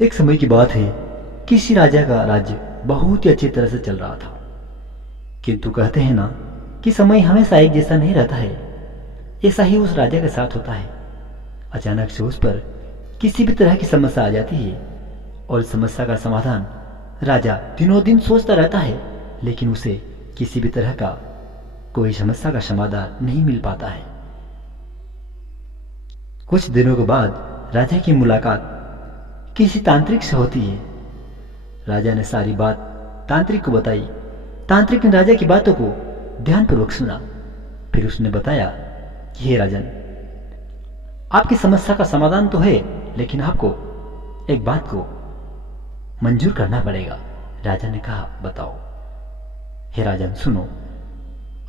एक समय की बात है, किसी राजा का राज्य बहुत ही अच्छी तरह से चल रहा था। किंतु कहते हैं ना कि समय हमेशा एक जैसा नहीं रहता है। ऐसा ही उस राजा के साथ होता है। अचानक से उस पर किसी भी तरह की समस्या आ जाती है और इस समस्या का समाधान राजा दिनों दिन सोचता रहता है, लेकिन उसे किसी भी तरह का कोई समस्या का समाधान नहीं मिल पाता है। कुछ दिनों के बाद राजा की मुलाकात किसी तांत्रिक से होती है। राजा ने सारी बात तांत्रिक को बताई। तांत्रिक ने राजा की बातों को ध्यानपूर्वक सुना। फिर उसने बताया कि हे राजन, आपकी समस्या का समाधान तो है, लेकिन आपको एक बात को मंजूर करना पड़ेगा। राजा ने कहा, बताओ। हे राजन सुनो,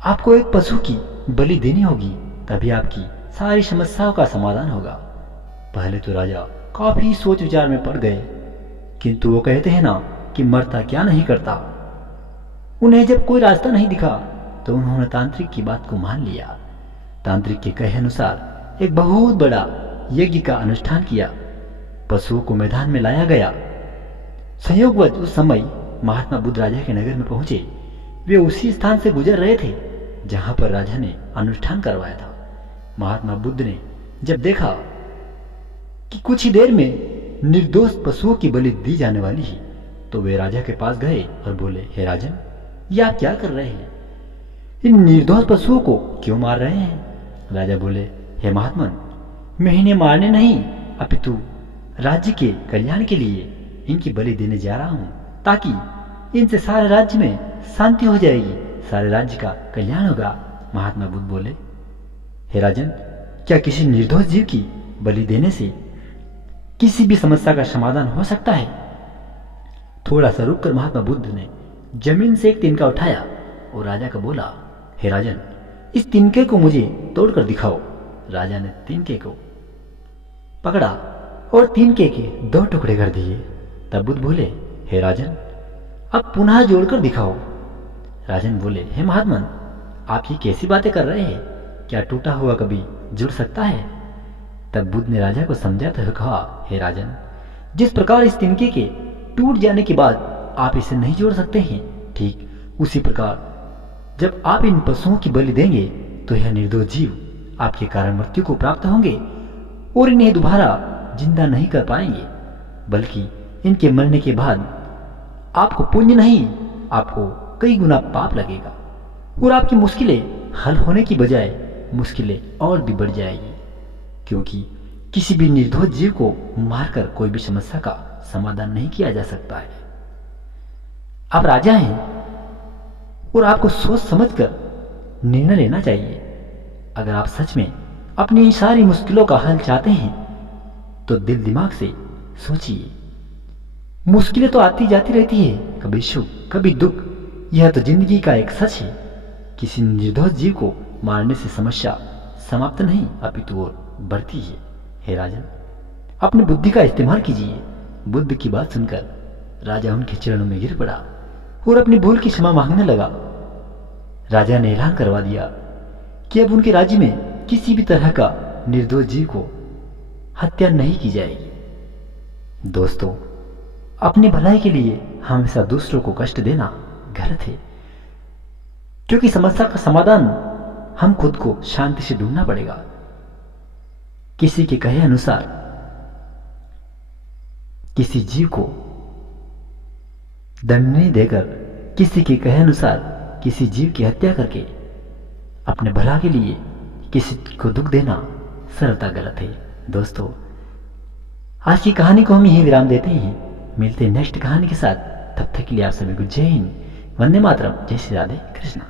आपको एक पशु की बलि देनी होगी, तभी आपकी सारी समस्याओं का समाधान होगा। पहले तो राजा काफी सोच विचार में पड़ गए, किंतु वो कहते हैं ना कि मरता क्या नहीं करता। उन्हें जब कोई रास्ता नहीं दिखा तो उन्होंने तांत्रिक की बात को मान लिया। तांत्रिक के कहे अनुसार एक बहुत बड़ा यज्ञ का अनुष्ठान किया। पशुओं को मैदान में लाया गया। संयोगवश उस समय महात्मा बुद्ध राजा के नगर में पहुंचे। वे उसी स्थान से गुजर रहे थे जहां पर राजा ने अनुष्ठान करवाया था। महात्मा बुद्ध ने जब देखा कि कुछ ही देर में निर्दोष पशुओं की बलि दी जाने वाली है, तो वे राजा के पास गए और बोले, हे राजन, ये आप क्या कर रहे हैं? इन निर्दोष पशुओं को क्यों मार रहे हैं? राजा बोले, हे महात्मन, मैं इन्हें मारने नहीं अपितु राज्य के कल्याण के लिए इनकी बलि देने जा रहा हूं, ताकि इनसे सारे राज्य में शांति हो जाएगी, सारे राज्य का कल्याण होगा। महात्मा बुद्ध बोले, हे राजन, क्या किसी निर्दोष जीव की बलि देने से किसी भी समस्या का समाधान हो सकता है? थोड़ा सा रुककर महात्मा बुद्ध ने जमीन से एक तिनका उठाया और राजा को बोला, हे राजन, इस तिनके को मुझे तोड़कर दिखाओ। राजा ने तिनके को पकड़ा और तिनके के 2 टुकड़े कर दिए। तब बुद्ध बोले, हे राजन, अब पुनः जोड़कर दिखाओ। राजन बोले, हे महात्मन, आप ये कैसी बातें कर रहे हैं? क्या टूटा हुआ कभी जुड़ सकता है? तब बुद्ध ने राजा को समझाते हुए कहा, हे राजन, जिस प्रकार इस तिनके के टूट जाने के बाद आप इसे नहीं जोड़ सकते हैं, ठीक उसी प्रकार जब आप इन पशुओं की बलि देंगे तो यह निर्दोष जीव आपके कारण मृत्यु को प्राप्त होंगे और इन्हें दोबारा जिंदा नहीं कर पाएंगे, बल्कि इनके मरने के बाद आपको पुण्य नहीं, आपको कई गुना पाप लगेगा और आपकी मुश्किलें हल होने की बजाय मुश्किलें और भी बढ़ जाएगी, क्योंकि किसी भी निर्दोष जीव को मारकर कोई भी समस्या का समाधान नहीं किया जा सकता है। आप राजा हैं और आपको सोच समझकर निर्णय लेना चाहिए। अगर आप सच में अपनी सारी मुश्किलों का हल चाहते हैं तो दिल दिमाग से सोचिए। मुश्किलें तो आती जाती रहती है, कभी सुख कभी दुख, यह तो जिंदगी का एक सच है। किसी निर्दोष जीव को मारने से समस्या समाप्त नहीं अपितु और बढ़ती है। हे राजन, अपनी बुद्धि का इस्तेमाल कीजिए। बुद्ध की बात सुनकर राजा उनके चरणों में गिर पड़ा और अपनी भूल की क्षमा मांगने लगा। राजा ने ऐलान करवा दिया कि अब उनके राज्य में किसी भी तरह का निर्दोष जीव को हत्या नहीं की जाएगी। दोस्तों, अपनी भलाई के लिए हमेशा दूसरों को कष्ट देना गलत है, क्योंकि समस्या का समाधान हम खुद को शांति से ढूंढना पड़ेगा। किसी के कहे अनुसार किसी जीव को दंड नहीं देकर, किसी के कहे अनुसार किसी जीव की हत्या करके अपने भला के लिए किसी को दुख देना सरलता गलत है। दोस्तों, आज की कहानी को हम यही विराम देते हैं। मिलते हैं नेक्स्ट कहानी के साथ। तब तक के लिए आप सभी को जय हिंद, वंदे मातरम, जय श्री राधे कृष्णा।